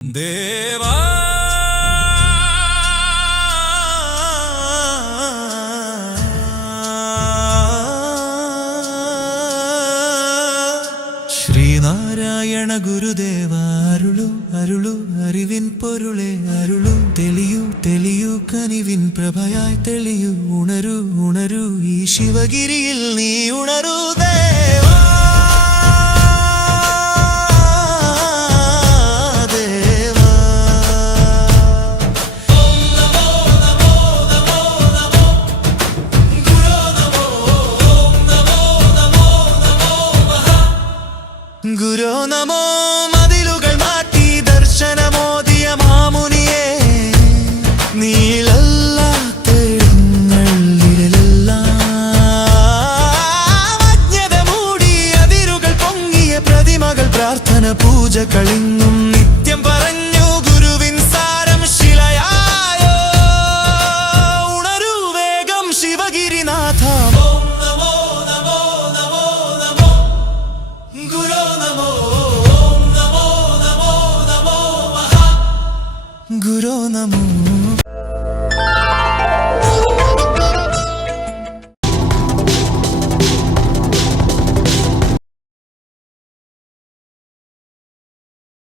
ദേവാ ശ്രീനാരായണ ഗുരുദേവ അരുളു അരുളു അറിവിൻ പൊരുളെ അരുളു തെളിയു തെളിയു കനിവിൻ പ്രഭയായി തെളിയു ഉണരു ഉണരു ഈ ശിവഗിരിയിൽ നീ ഉണരു ദേവാ ഗുരോ മതിലുകൾ മാറ്റി ദർശനമോദിയ മാമുനിയെ. നീളല്ലാത്തങ്ങള മൂടി അതിരുകൾ പൊങ്ങിയ പ്രതിമകൾ പ്രാർത്ഥന പൂജ കളിങ്ങും గురో నమో